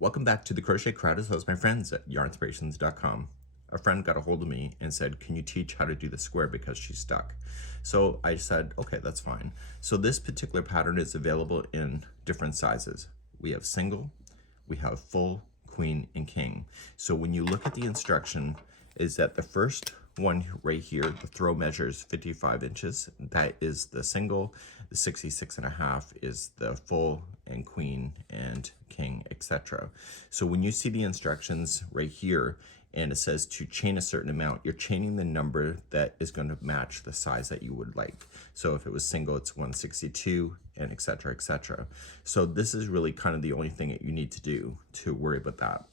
Welcome back to the Crochet Crowd as well as my friends at yarnspirations.com. A friend got a hold of me and said, can you teach how to do the square because she's stuck? So I said, okay, that's fine. So this particular pattern is available in different sizes. We have single, we have full, queen, and king. So when you look at the instruction, is that the first one right here, the throw measures 55 inches. That is the single. The 66.5 is the full and queen and king, etc. So when you see the instructions right here and it says to chain a certain amount, you're chaining the number that is going to match the size that you would like. So if it was single, it's 162 and etc, etc. So this is really kind of the only thing that you need to do to worry about that.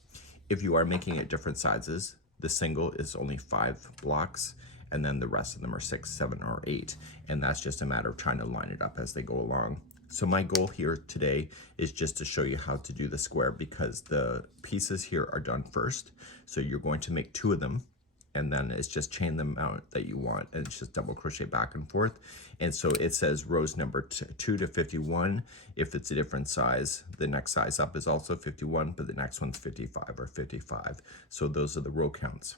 If you are making it different sizes, the single is only 5 blocks, and then the rest of them are 6, 7, or 8. And that's just a matter of trying to line it up as they go along. So my goal here today is just to show you how to do the square because the pieces here are done first. So you're going to make 2 of them, and then it's just chain them out that you want, and it's just double crochet back and forth. And so it says rows number 2 to 51. If it's a different size, the next size up is also 51, but the next one's 55 or 55. So those are the row counts.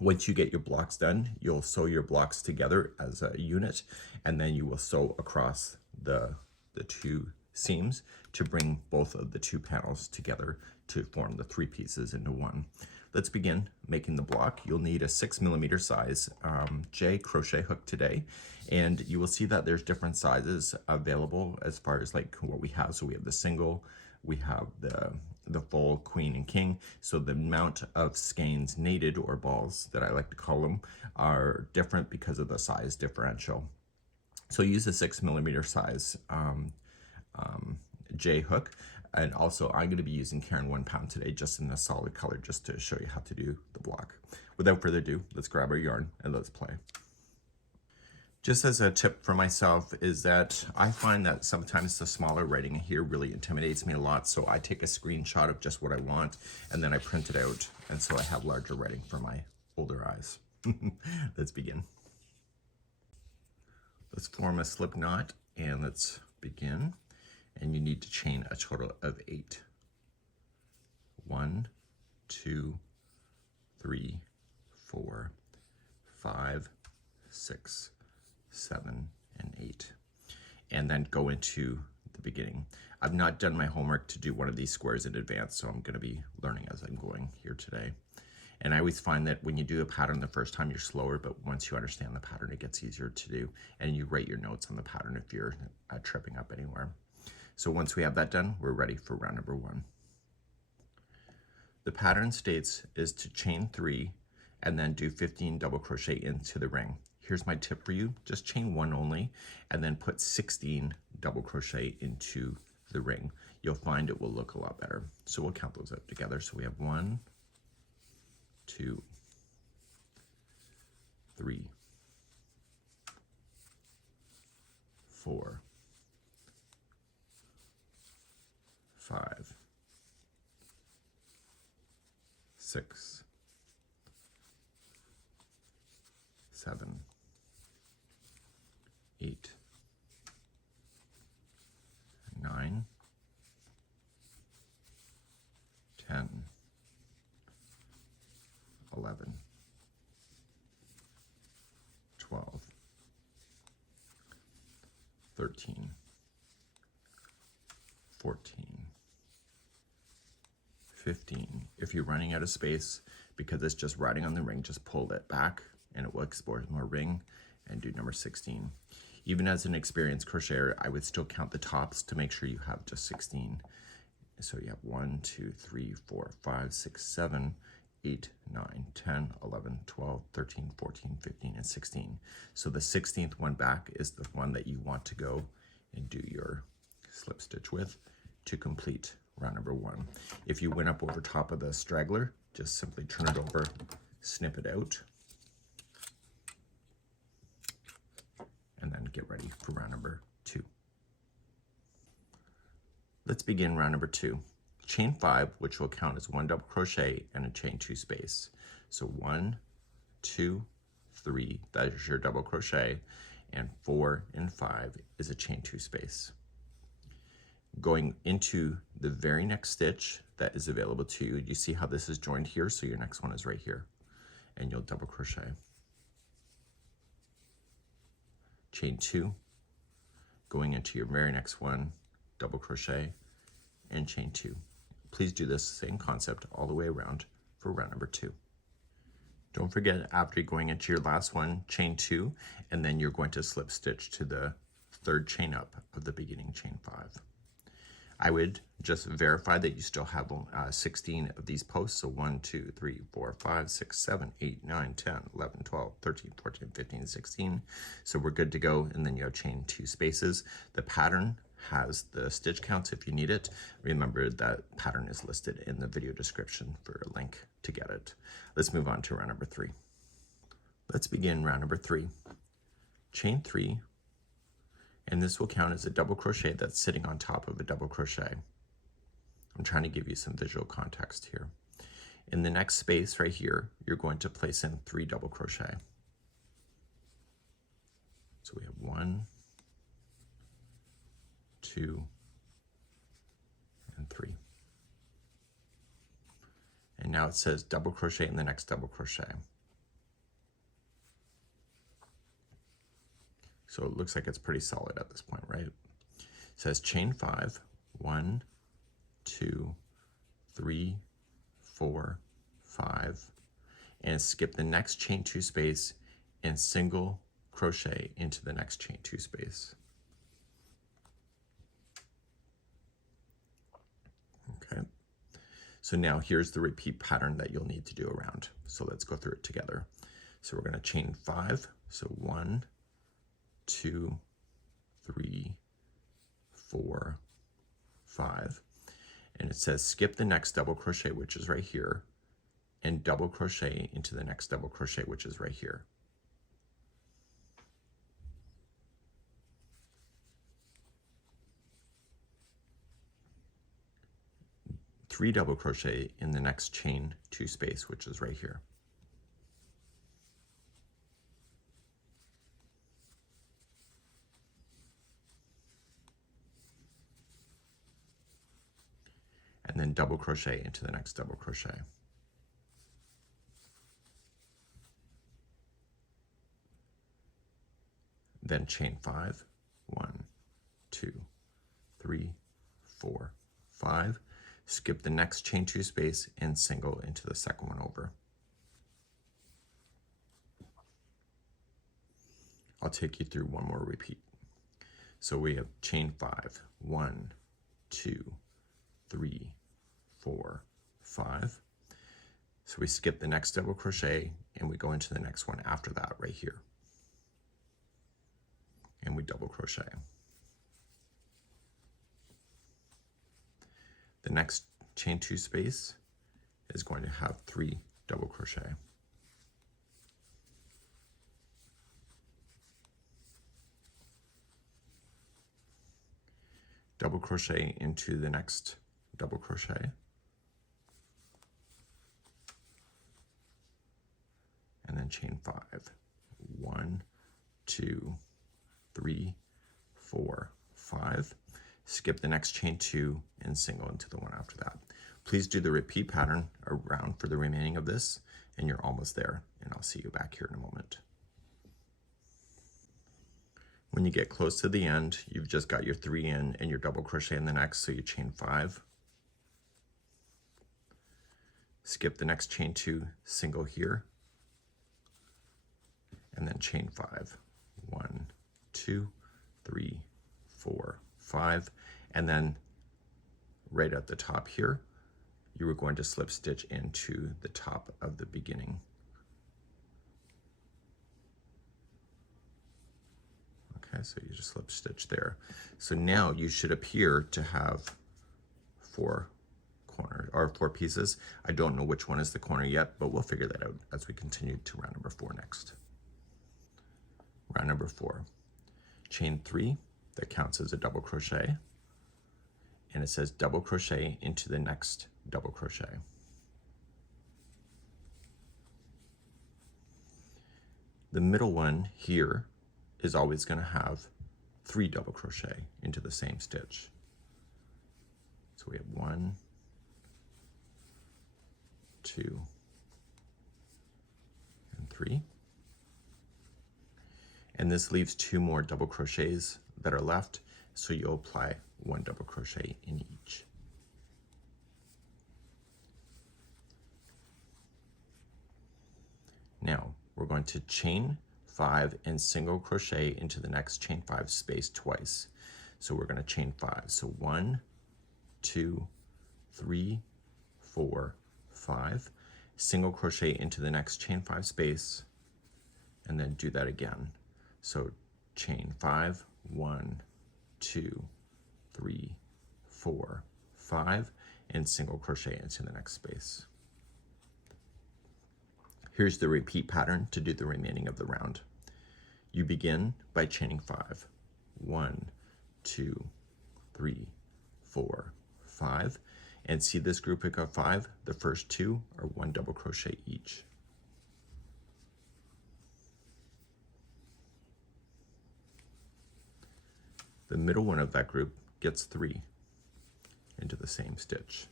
Once you get your blocks done, you'll sew your blocks together as a unit, and then you will sew across the 2 seams to bring both of the 2 panels together to form the 3 pieces into one. Let's begin making the block. You'll need a 6mm size J crochet hook today, and you will see that there's different sizes available as far as like what we have. So we have the single, we have the full, queen, and king. So the amount of skeins knitted, or balls that I like to call them, are different because of the size differential. So use a 6mm size J hook. And also I'm going to be using Caron 1 pound today, just in a solid color, just to show you how to do the block. Without further ado, let's grab our yarn and let's play. Just as a tip for myself is that I find that sometimes the smaller writing here really intimidates me a lot. So I take a screenshot of just what I want and then I print it out. And so I have larger writing for my older eyes. Let's begin. Let's form a slip knot and let's begin. And you need to chain a total of 8. 1, 2, 3, 4, 5, 6, 7, and 8. And then go into the beginning. I've not done my homework to do one of these squares in advance, so I'm going to be learning as I'm going here today. And I always find that when you do a pattern the first time, you're slower, but once you understand the pattern, it gets easier to do. And you write your notes on the pattern if you're tripping up anywhere. So once we have that done, we're ready for round number 1. The pattern states is to chain 3 and then do 15 double crochet into the ring. Here's my tip for you. Just chain 1 only and then put 16 double crochet into the ring. You'll find it will look a lot better. So we'll count those out together. So we have 1, 2, 3, 4, 5, 6, 7, 8, 9, 10, 11, 12, 13, 14, 15. If you're running out of space because it's just riding on the ring, just pull that back and it will export more ring and do number 16. Even as an experienced crocheter, I would still count the tops to make sure you have just 16. So you have 1, 2, 3, 4, 5, 6, 7, 8, 9, 10, 11, 12, 13, 14, 15, and 16. So the 16th one back is the one that you want to go and do your slip stitch with to complete round number 1. If you went up over top of the straggler, just simply turn it over, snip it out, and then get ready for round number 2. Let's begin round number 2. Chain 5, which will count as 1 double crochet and a chain 2 space. So 1, 2, 3, that is your double crochet, and 4 and 5 is a chain 2 space. Going into the very next stitch that is available to you. You see how this is joined here, so your next one is right here, and you'll double crochet, chain 2, going into your very next one, double crochet, and chain 2. Please do this same concept all the way around for round number 2. Don't forget, after you're going into your last one, chain 2, and then you're going to slip stitch to the third chain up of the beginning chain 5. I would just verify that you still have 16 of these posts. So 1, 2, 3, 4, 5, 6, 7, 8, 9, 10, 11, 12, 13, 14, 15, 16. So we're good to go. And then you have chain 2 spaces. The pattern has the stitch counts if you need it. Remember that pattern is listed in the video description for a link to get it. Let's move on to round number 3. Let's begin round number 3. Chain 3. And this will count as a double crochet that's sitting on top of a double crochet. I'm trying to give you some visual context here. In the next space right here, you're going to place in 3 double crochet. So we have 1, 2, and 3. And now it says double crochet in the next double crochet. So it looks like it's pretty solid at this point, right? It says chain 5, 1, 2, 3, 4, 5, and skip the next chain 2 space and single crochet into the next chain 2 space. Okay, so now here's the repeat pattern that you'll need to do around. So let's go through it together. So we're going to chain 5, so 1, 2, 3, 4, 5, and it says skip the next double crochet, which is right here, and double crochet into the next double crochet, which is right here. Three double crochet in the next chain 2 space, which is right here. And then double crochet into the next double crochet. Then chain 5, 1, 2, 3, 4, 5. Skip the next chain 2 space and single into the second one over. I'll take you through one more repeat. So we have chain 5, 1, 2, 3, 4, 5. So we skip the next double crochet and we go into the next one after that right here. And we double crochet. The next chain 2 space is going to have 3 double crochet. Double crochet into the next double crochet. And then chain 5. 1, 2, 3, 4, 5. Skip the next chain 2 and single into the one after that. Please do the repeat pattern around for the remaining of this, and you're almost there, and I'll see you back here in a moment. When you get close to the end, you've just got your 3 in and your double crochet in the next, so you chain 5. Skip the next chain 2, single here, and then chain 5. 1, 2, 3, 4, 5, and then right at the top here, you were going to slip stitch into the top of the beginning. Okay, so you just slip stitch there. So now you should appear to have 4 corners or 4 pieces. I don't know which one is the corner yet, but we'll figure that out as we continue to round number 4 next. Round number 4, chain 3, that counts as a double crochet, and it says double crochet into the next double crochet. The middle one here is always going to have 3 double crochet into the same stitch. So we have 1, 2, and 3. And this leaves 2 more double crochets that are left, so you'll apply 1 double crochet in each. Now we're going to chain 5 and single crochet into the next chain 5 space twice. So we're going to chain 5. So 1, 2, 3, 4, 5. Single crochet into the next chain 5 space, and then do that again. So chain 5, 1, 2, 3, 4, 5, and single crochet into the next space. Here's the repeat pattern to do the remaining of the round. You begin by chaining 5. 1, 2, 3, 4, 5. And see this grouping of 5? The first 2 are 1 double crochet each. The middle one of that group gets 3 into the same stitch.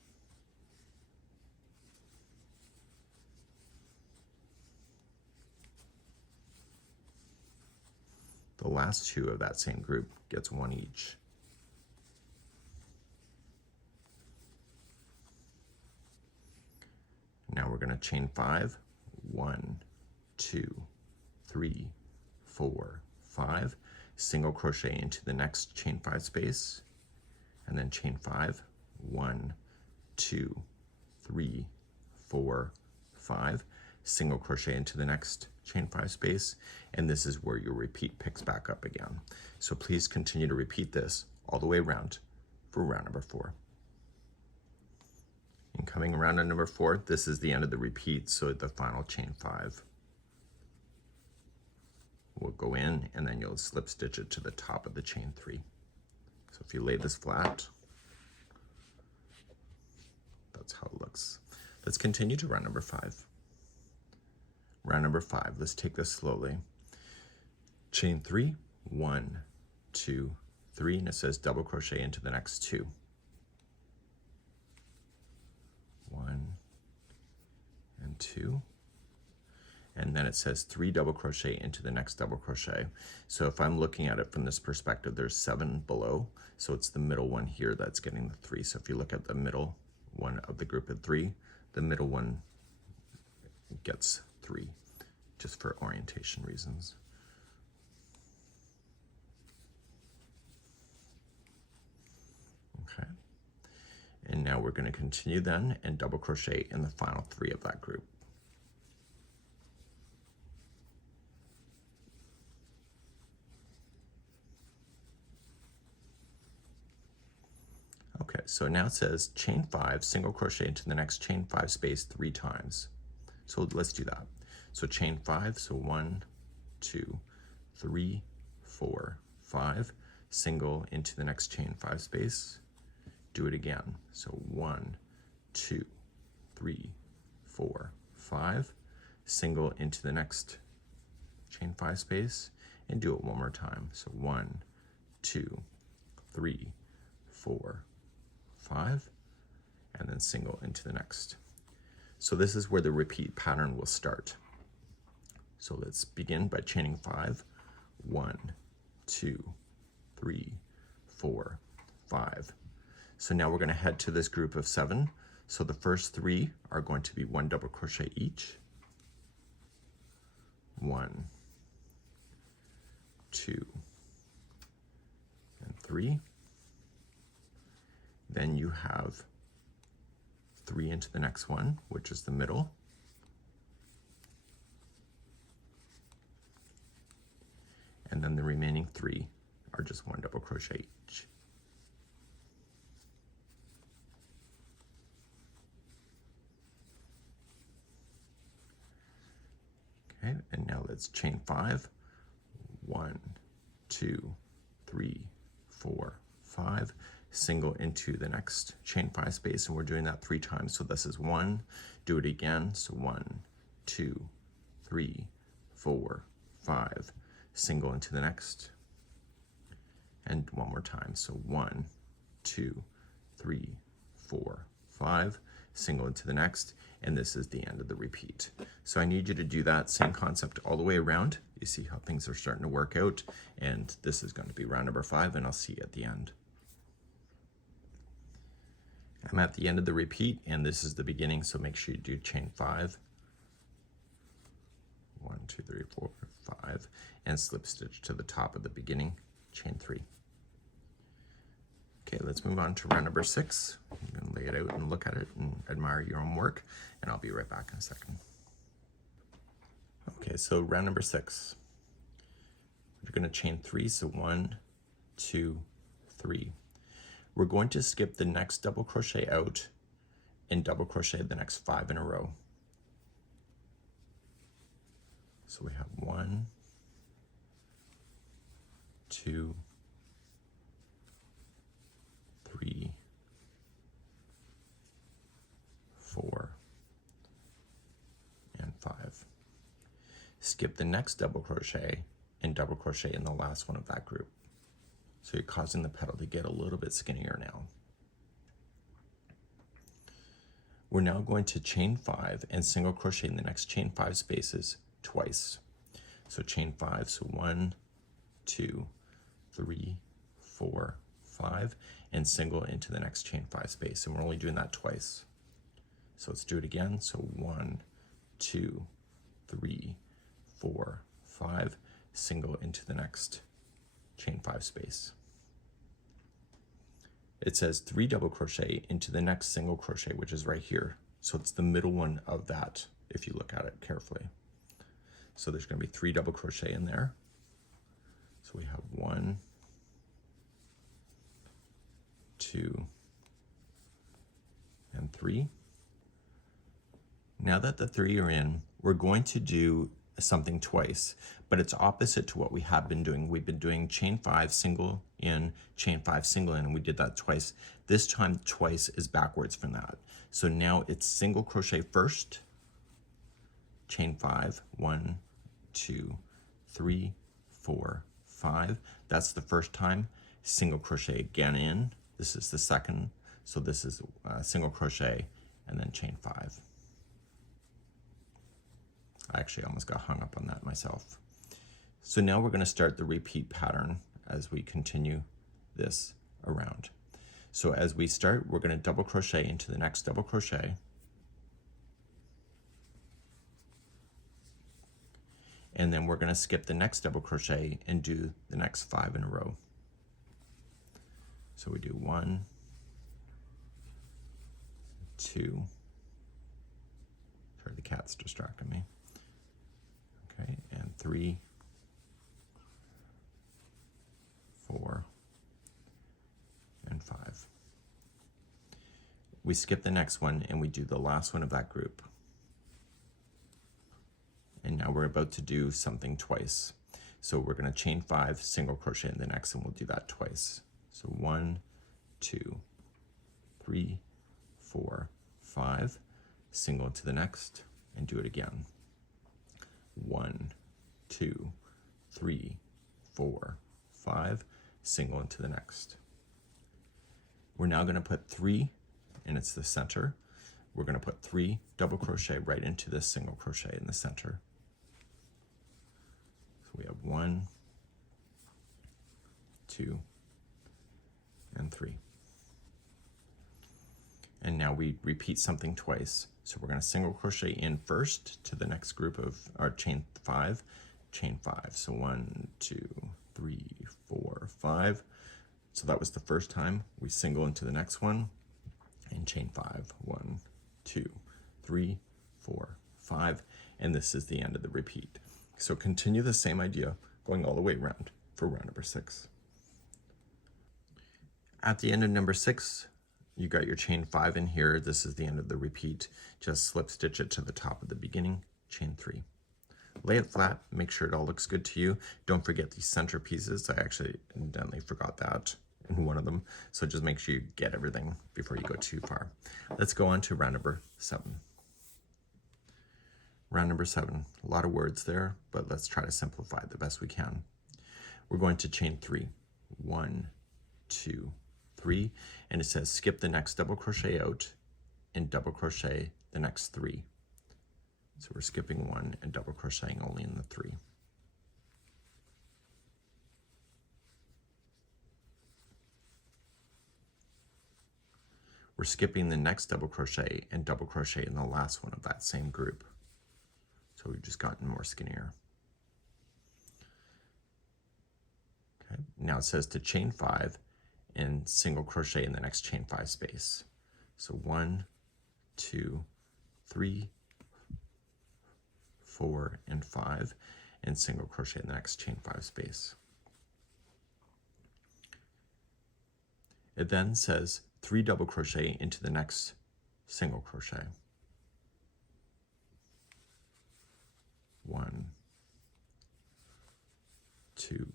The last 2 of that same group gets 1 each. Now we're going to chain 5, 1, 2, 3, 4, 5, single crochet into the next chain 5 space, and then chain 5, 1, 2, 3, 4, 5, single crochet into the next chain 5 space, and this is where your repeat picks back up again. So please continue to repeat this all the way around for round number 4. And coming around to number 4, this is the end of the repeat, so the final chain 5 will go in, and then you'll slip stitch it to the top of the chain 3. So if you lay this flat, that's how it looks. Let's continue to round number 5. Round number 5, let's take this slowly. Chain 3, 1, 2, 3, and it says double crochet into the next 2. 1 and 2, and then it says 3 double crochet into the next double crochet. So if I'm looking at it from this perspective, there's 7 below, so it's the middle one here that's getting the 3. So if you look at the middle one of the group of 3, the middle one gets 3, just for orientation reasons. Okay. And now we're going to continue then and double crochet in the final 3 of that group. Okay, so now it says chain 5, single crochet into the next chain 5 space 3 times. So let's do that. So chain 5, so 1, 2, 3, 4, 5, single into the next chain 5 space. Do it again. So 1, 2, 3, 4, 5, single into the next chain 5 space, and do it one more time. So 1, 2, 3, 4, 5, and then single into the next. So this is where the repeat pattern will start. So let's begin by chaining 5, 1, 2, 3, 4, 5. So now we're going to head to this group of 7. So the first 3 are going to be 1 double crochet each. 1, 2, and 3. Then you have 3 into the next one, which is the middle. And then the remaining 3 are just 1 double crochet each. Okay, and now let's chain 5. 1, 2, 3, 4, 5. Single into the next chain 5 space, and we're doing that 3 times. So this is 1. Do it again. So 1, 2, 3, 4, 5. Single into the next, and one more time. So 1, 2, 3, 4, 5. single into the next, and this is the end of the repeat. So I need you to do that same concept all the way around. You see how things are starting to work out, and this is going to be round number 5, and I'll see you at the end. I'm at the end of the repeat, and this is the beginning, so make sure you do chain 5. 1, 2, 3, 4, 5, and slip stitch to the top of the beginning, chain 3. Okay, let's move on to round number 6. You can lay it out and look at it and admire your own work, and I'll be right back in a second. Okay, so round number 6. We're going to chain 3, so 1, 2, 3. We're going to skip the next double crochet out and double crochet the next 5 in a row. So we have 1, 2, 3, 4, and 5. Skip the next double crochet and double crochet in the last one of that group. So you're causing the petal to get a little bit skinnier now. We're now going to chain 5 and single crochet in the next chain 5 spaces twice. So chain 5, so 1, 2, 3, 4, 5, and single into the next chain 5 space, and we're only doing that twice. So let's do it again. So 1, 2, 3, 4, 5, single into the next chain 5 space. It says 3 double crochet into the next single crochet, which is right here. So it's the middle one of that, if you look at it carefully. So there's going to be 3 double crochet in there. So we have 1, 2, and 3. Now that the 3 are in, we're going to do something twice, but it's opposite to what we have been doing. We've been doing chain 5, single in, chain 5, single in, and we did that twice. This time twice is backwards from that. So now it's single crochet first, chain 5, 1, 2, 3, 4, 5. That's the first time. Single crochet again in. This is the second. So this is single crochet and then chain 5. I actually almost got hung up on that myself. So now we're going to start the repeat pattern as we continue this around. So as we start, we're going to double crochet into the next double crochet. And then we're going to skip the next double crochet and do the next 5 in a row. So we do 1, 2, sorry, the cat's distracting me. Okay, and 3, 4, and 5. We skip the next one and we do the last one of that group. And now we're about to do something twice. So we're going to chain 5, single crochet in the next, and we'll do that twice. So 1, 2, 3, 4, 5, single into the next, and do it again. 1, 2, 3, 4, 5, single into the next. We're now going to put 3, and it's the center. We're going to put 3 double crochet right into this single crochet in the center. So we have 1, 2, and 3. And now we repeat something twice. So we're going to single crochet in first to the next group of our chain 5. So 1, 2, 3, 4, 5. So that was the first time. We single into the next one and chain 5. 1, 2, 3, 4, 5. And this is the end of the repeat. So continue the same idea going all the way around for round number 6. At the end of number 6, you got your chain 5 in here. This is the end of the repeat. Just slip stitch it to the top of the beginning, chain 3. Lay it flat, make sure it all looks good to you. Don't forget these center pieces. I actually incidentally forgot that in one of them. So just make sure you get everything before you go too far. Let's go on to round number 7. Round number 7, a lot of words there, but let's try to simplify it the best we can. We're going to chain 3, 1, 2, 3, and it says skip the next double crochet out and double crochet the next 3. So we're skipping 1 and double crocheting only in the 3. We're skipping the next double crochet and double crochet in the last one of that same group. So we've just gotten more skinnier. Okay. Now it says to chain 5 and single crochet in the next chain 5 space. So 1, 2, 3, 4, and 5, and single crochet in the next chain 5 space. It then says 3 double crochet into the next single crochet. 1, 2,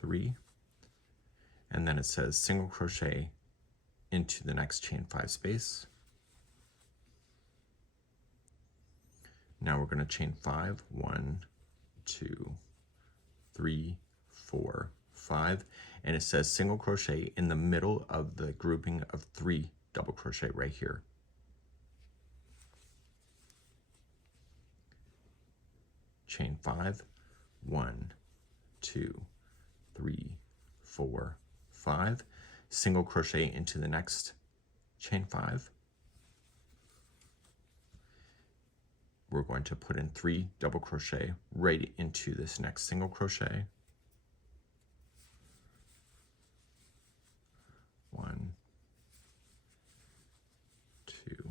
3, and then it says single crochet into the next chain 5 space. Now we're going to chain 5, 1, 2, 3, 4, 5, and it says single crochet in the middle of the grouping of 3 double crochet right here. Chain 5, 1, 2, 3, 4, 5, single crochet into the next chain 5. We're going to put in 3 double crochet right into this next single crochet. 1, 2,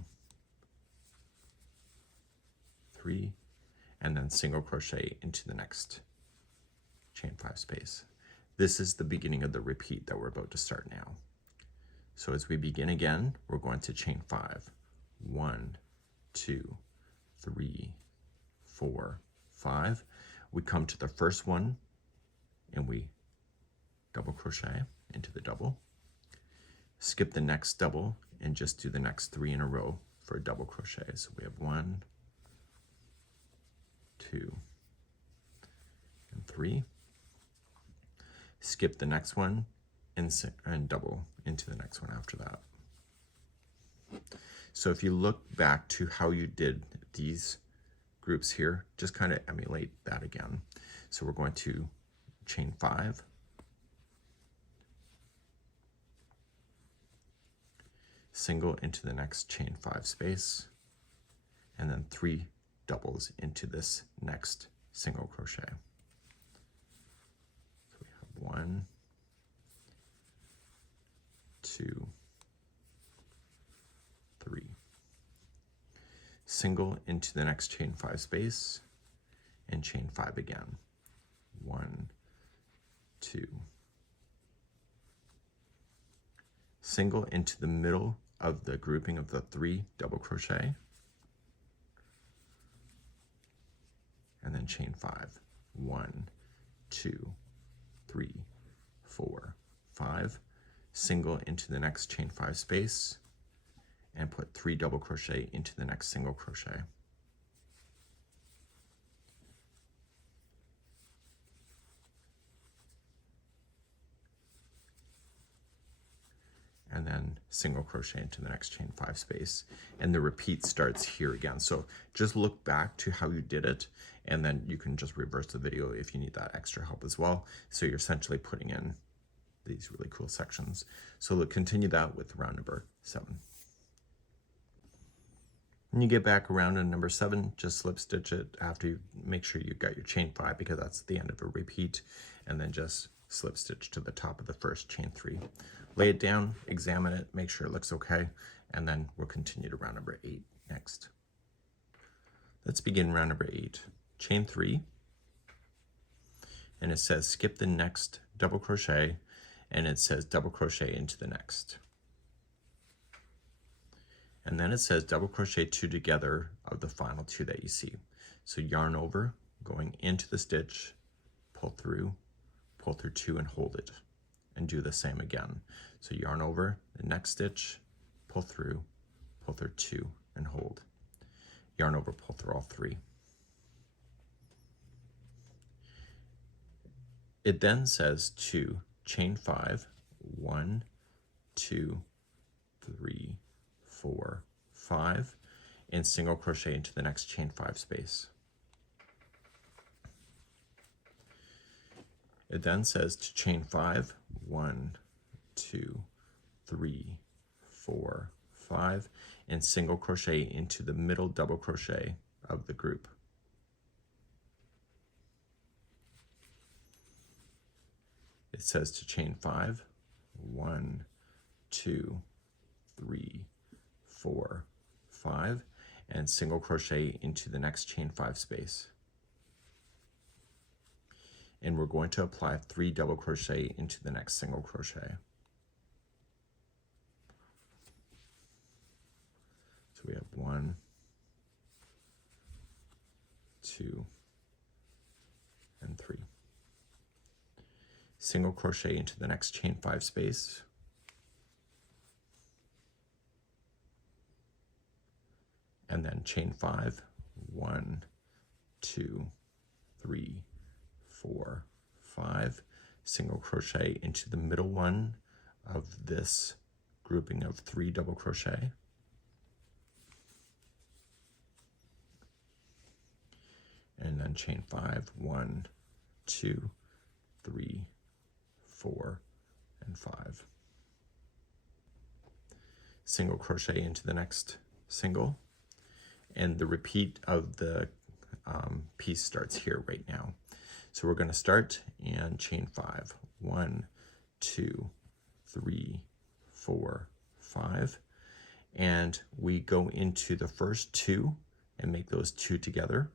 3, and then single crochet into the next chain 5 space. This is the beginning of the repeat that we're about to start now. So as we begin again, we're going to chain 5. 1, 2, 3, 4, 5. We come to the first one and we double crochet into the double. Skip the next double and just do the next 3 in a row for a double crochet. So we have 1, 2, and 3. Skip the next one and double into the next one after that. So if you look back to how you did these groups here, just kind of emulate that again. So we're going to chain 5, single into the next chain 5 space, and then 3 doubles into this next single crochet. So we have 1, 2, 3. Single into the next chain 5 space and chain 5 again. 1, 2. Single into the middle of the grouping of the 3 double crochet, and then chain 5. 1, 2, 3, 4, 5. Single into the next chain 5 space and put 3 double crochet into the next single crochet. And then single crochet into the next chain 5 space, and the repeat starts here again. So just look back to how you did it, and then you can just reverse the video if you need that extra help as well. So you're essentially putting in these really cool sections. So we'll continue that with round number 7. When you get back around in number 7, just slip stitch it after you make sure you've got your chain 5, because that's the end of a repeat, and then just slip stitch to the top of the first chain 3. Lay it down, examine it, make sure it looks okay, and then we'll continue to round number 8 next. Let's begin round number 8. Chain 3, and it says skip the next double crochet, and it says double crochet into the next. And then it says double crochet 2 together of the final 2 that you see. So yarn over, going into the stitch, pull through 2 and hold it, and do the same again. So yarn over the next stitch, pull through 2 and hold. Yarn over, pull through all 3. It then says to chain 5, 1, 2, 3, 4, 5, and single crochet into the next chain 5 space. It then says to chain 5, 1, 2, 3, 4, 5, and single crochet into the middle double crochet of the group. It says to chain 5, 1, 2, 3, 4, 5, and single crochet into the next chain 5 space. And we're going to apply 3 double crochet into the next single crochet. So we have 1, 2, and 3. Single crochet into the next chain 5 space. And then chain 5, 1, 2, 3, 4, 5, single crochet into the middle one of this grouping of 3 double crochet. And then chain 5, 1, 2, 3, 4, and 5. Single crochet into the next single, and the repeat of the piece starts here right now. So we're going to start and chain 5, 1, 2, 3, 4, 5, and we go into the first 2 and make those 2 together.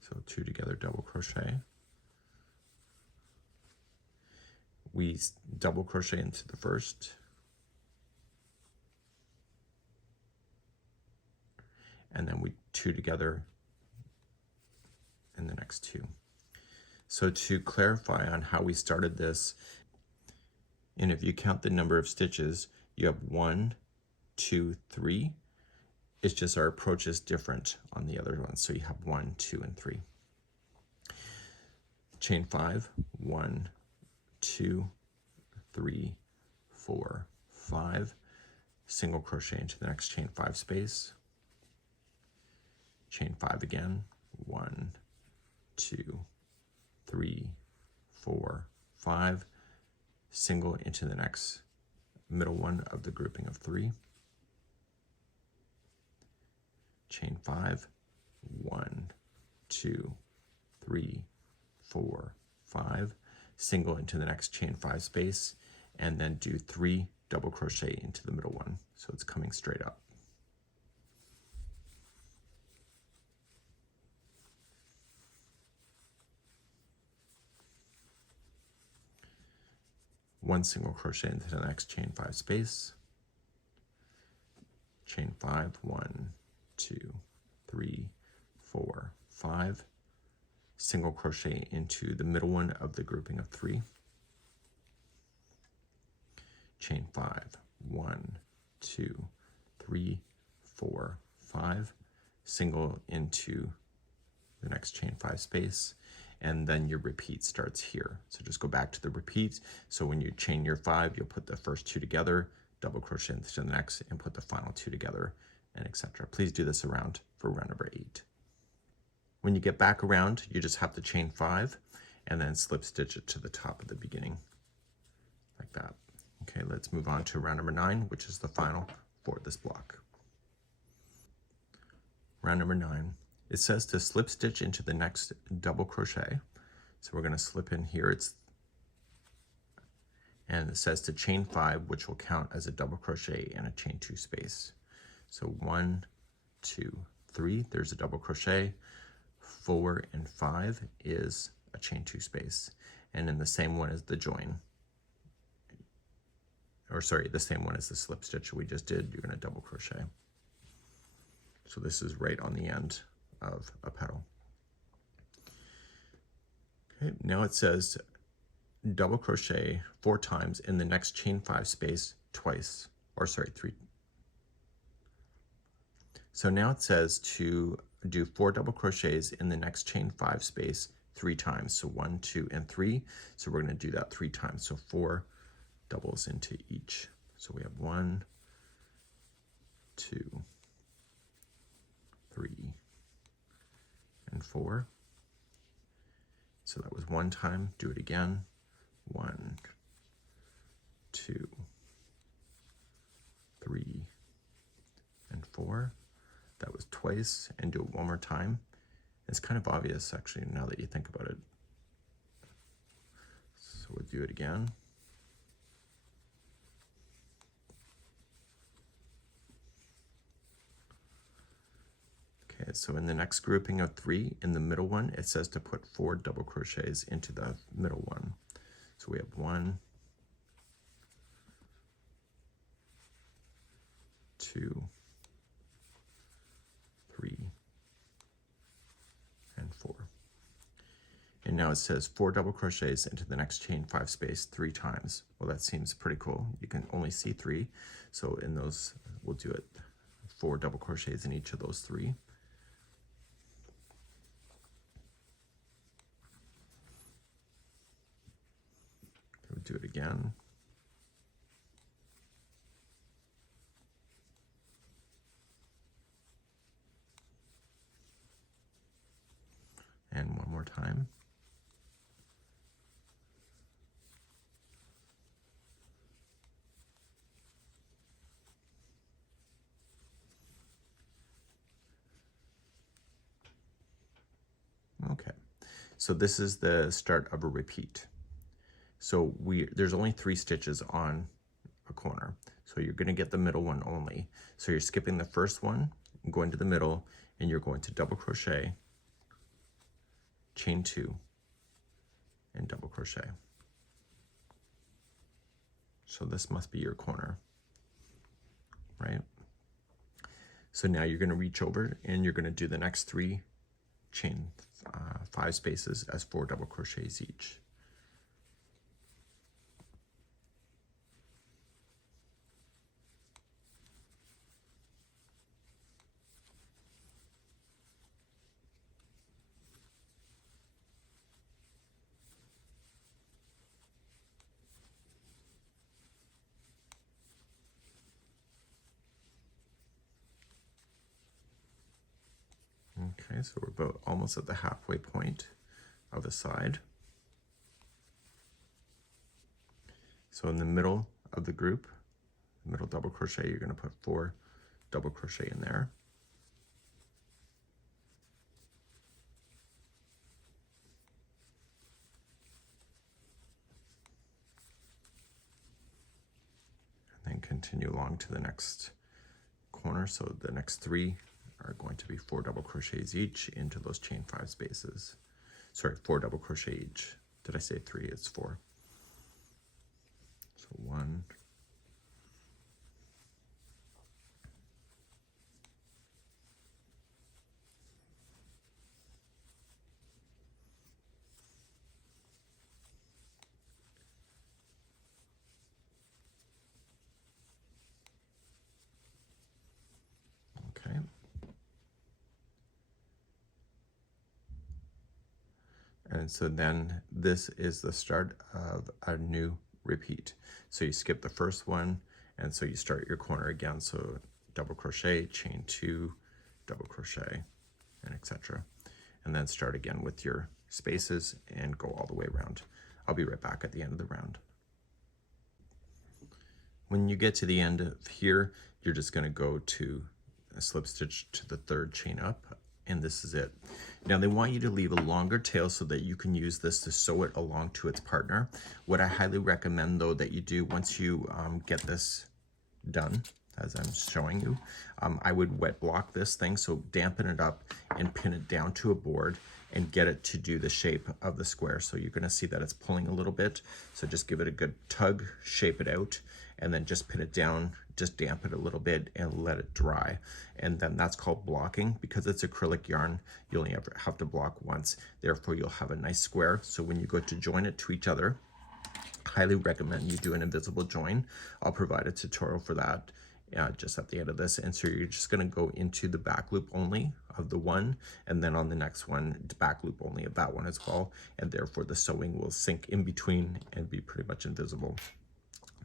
So 2 together, double crochet. We double crochet into the first, and then we 2 together in the next 2. So to clarify on how we started this, and if you count the number of stitches, you have 1, 2, 3. It's just our approach is different on the other ones. So you have 1, 2, and 3. Chain 5, 1, 2, 3, 4, 5. Single crochet into the next chain 5 space. Chain 5 again, 1, 2, 3, 4, 5. Single into the next middle one of the grouping of 3. Chain 5, 1, 2, 3, 4, 5. Single into the next chain 5 space, and then do 3 double crochet into the middle one. So it's coming straight up. One single crochet into the next chain 5 space. Chain 5, 1, 2, 3, 4, 5. Single crochet into the middle one of the grouping of 3. Chain 5, 1, 2, 3, 4, 5. Single into the next chain 5 space, and then your repeat starts here. So just go back to the repeat. So when you chain your 5, you'll put the first 2 together, double crochet into the next, and put the final 2 together, and etc. Please do this around for round number 8. When you get back around, you just have to chain 5 and then slip stitch it to the top of the beginning, like that. Okay, let's move on to round number 9, which is the final for this block. Round number 9. It says to slip stitch into the next double crochet. So we're going to slip in here. And it says to chain 5, which will count as a double crochet in a chain 2 space. So 1, 2, 3, there's a double crochet. 4 and 5 is a chain 2 space. And then the same one as the join. Or sorry, the same one as the slip stitch we just did, you're going to double crochet. So this is right on the end of a petal. Okay, now it says double crochet 4 times in the next chain 5 space twice, or sorry, 3. So now it says to do 4 double crochets in the next chain 5 space 3 times. So 1, 2, and 3. So we're going to do that 3 times. So 4 doubles into each. So we have 1, 2, 3, and 4. So that was 1 time. Do it again. 1, 2, 3, and 4. That was twice, and do it one more time. It's kind of obvious, actually, now that you think about it. So we'll do it again. Okay, so in the next grouping of 3, in the middle one, it says to put 4 double crochets into the middle one. So we have 1, 2, 3, and 4. And now it says 4 double crochets into the next chain 5 space 3 times. Well, that seems pretty cool. You can only see 3. So in those, we'll do it 4 double crochets in each of those 3. We'll do it again. And one more time. Okay, so this is the start of a repeat. So there's only 3 stitches on a corner. So you're going to get the middle one only. So you're skipping the first one, going to the middle, and you're going to double crochet, chain 2, and double crochet. So this must be your corner, right? So now you're going to reach over and you're going to do the next 3 chain 5 spaces as 4 double crochets each. Okay, so we're about almost at the halfway point of the side. So in the middle of the group, middle double crochet, you're going to put 4 double crochet in there. And then continue along to the next corner. So the next 3 are going to be 4 double crochets each into those chain 5 spaces. Sorry, 4 double crochet each. Did I say 3? It's 4. So 1, 2. Okay. And so then this is the start of a new repeat. So you skip the first one, and so you start your corner again. So double crochet, chain 2, double crochet, and etc. And then start again with your spaces and go all the way around. I'll be right back at the end of the round. When you get to the end of here, you're just going to go to a slip stitch to the 3rd chain up, and this is it. Now they want you to leave a longer tail so that you can use this to sew it along to its partner. What I highly recommend though that you do once you get this done, as I'm showing you, I would wet block this thing, so dampen it up and pin it down to a board and get it to do the shape of the square. So you're going to see that it's pulling a little bit, so just give it a good tug, shape it out, and then just pin it down, just dampen it a little bit and let it dry. And then that's called blocking. Because it's acrylic yarn, you only ever have to block once, therefore you'll have a nice square. So when you go to join it to each other, highly recommend you do an invisible join. I'll provide a tutorial for that just at the end of this. And so you're just going to go into the back loop only of the one, and then on the next one, back loop only of that one as well, and therefore the sewing will sink in between and be pretty much invisible.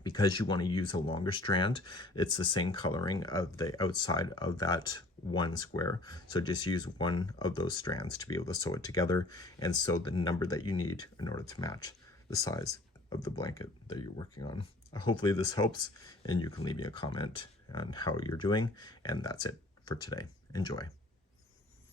Because you want to use a longer strand, it's the same coloring of the outside of that one square. So just use one of those strands to be able to sew it together and sew the number that you need in order to match the size of the blanket that you're working on. Hopefully this helps, and you can leave me a comment on how you're doing. And that's it for today. Enjoy.